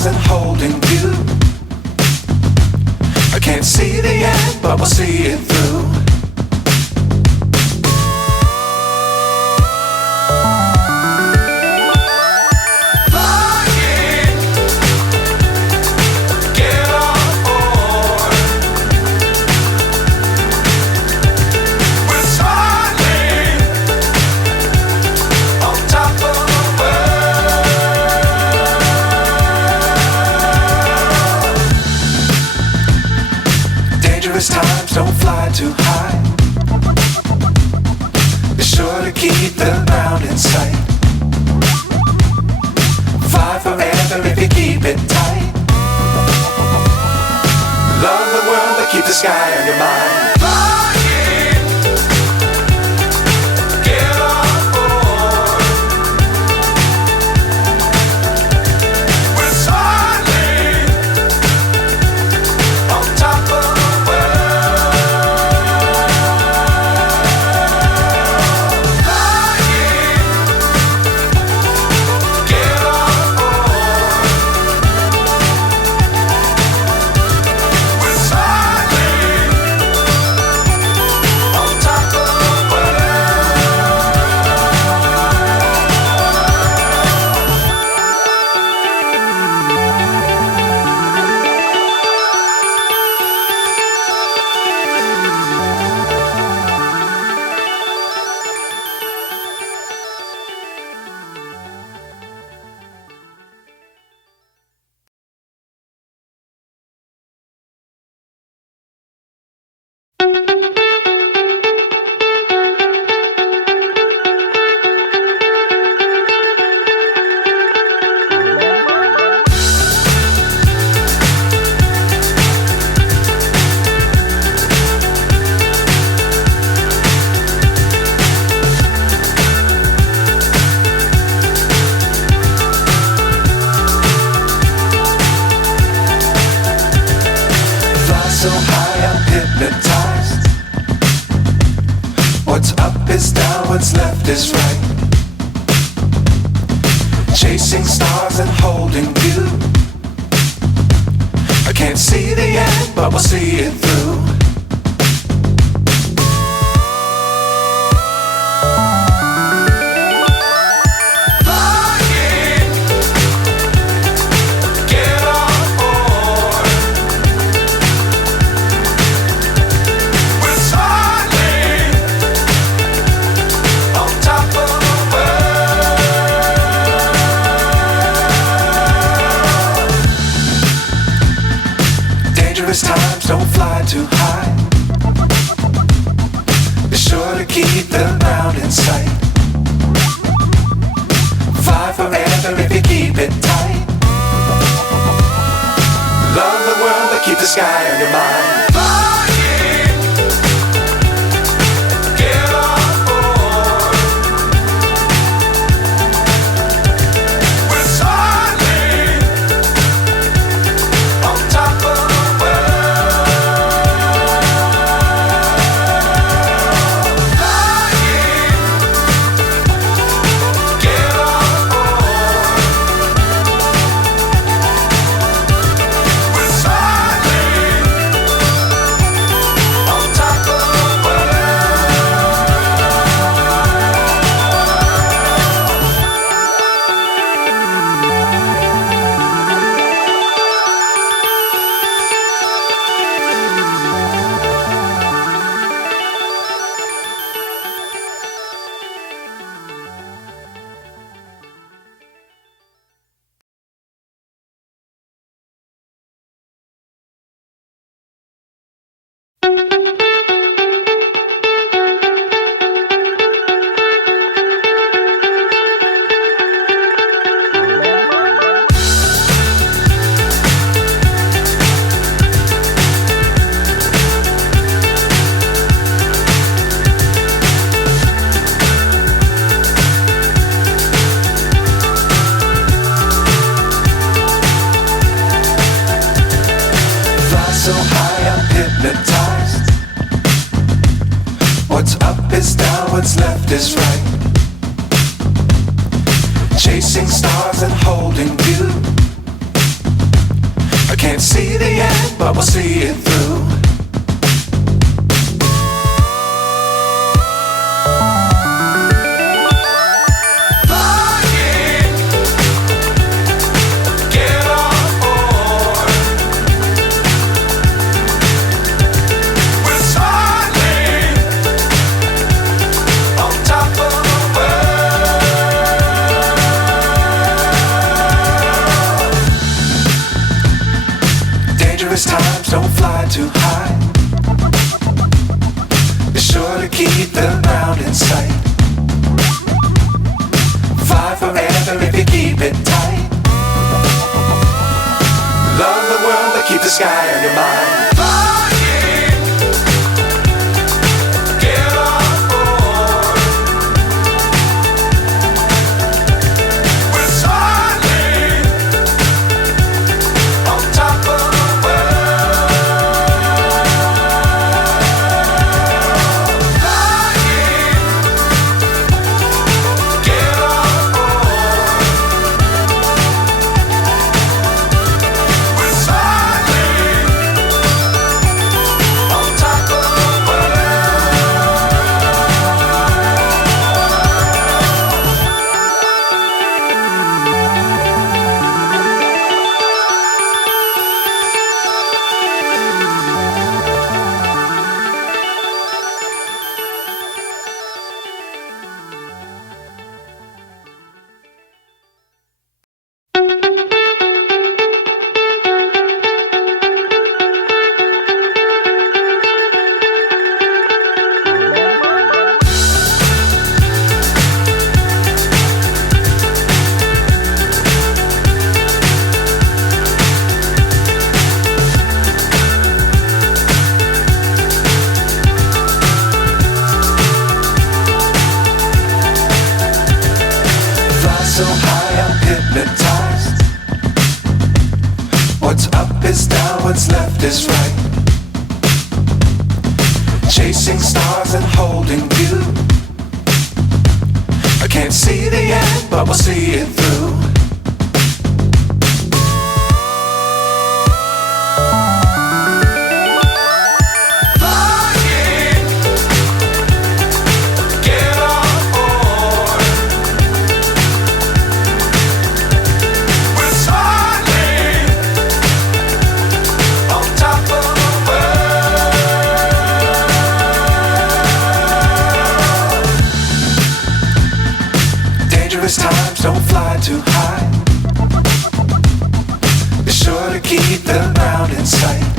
stars and holding you. I can't see the end, but we'll see it through. Times don't fly too high. Be sure to keep the ground in sight. Fly forever if you keep it tight. Love the world but keep the sky on your mind. So high I'm hypnotized. What's up is down, what's left is right. Chasing stars and holding you. I can't see the end, but we'll see it through. Times don't fly too high. Be sure to keep the ground in sight. Fly forever if you keep it tight. Love the world but keep the sky on your mind. So high I'm hypnotized. What's up is down, what's left is right. Chasing stars and holding you. Can't see the end, but we'll see it through. Flying, get on board. We're soaring on top of the world. Dangerous times, don't fly too high. Be sure to keep the ground in sight. Fly forever if you keep it tight. Love the world, but keep the sky on your mind. Flying, get on board. We're soaring on top of the world. Flying, get on board. We're soaring on top of the world. Fly so high, I'm hypnotized. What's up is down, what's left is right. Chasing stars and holding you. I can't see the end, but we'll see it through. Flying, get on board. We're soaring on top of the world. Dangerous times, don't fly too high. Be sure to keep the ground in sight.